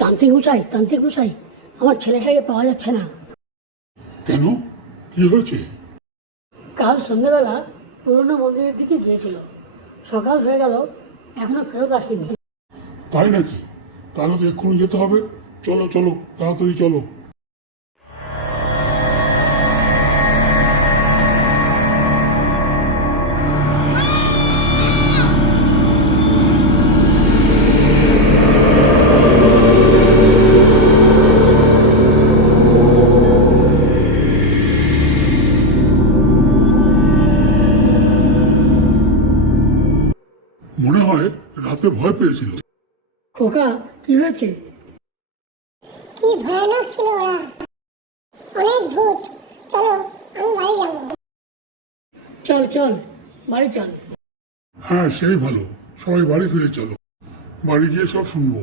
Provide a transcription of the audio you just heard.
তান্ত্রিক মশাই তান্ত্রিক মশাই আমার ছেলেটাকে পাওয়া যাচ্ছে না। কেন? কি হয়েছে? কাল সন্ধ্যেবেলা পুরনো মন্দিরের দিকে গিয়েছিল। সকাল হয়ে গেল এখনও ফেরত আসেনি। তাই নাকি? তাহলে তো এক্ষুনি যেতে হবে। চলো চলো তাড়াতাড়ি চলো। মনে হয় রাতে ভয় পেয়েছিল। খোকা কি হয়েছে? কি ভয়ানক ছিল ওরা। অনেক ভূত। চলো আমি বাড়ি যাব। চল চল বাড়ি চল। হ্যাঁ সেই ভালো। সবাই বাড়ি ফিরে চলো। বাড়ি গিয়ে সব শুনব।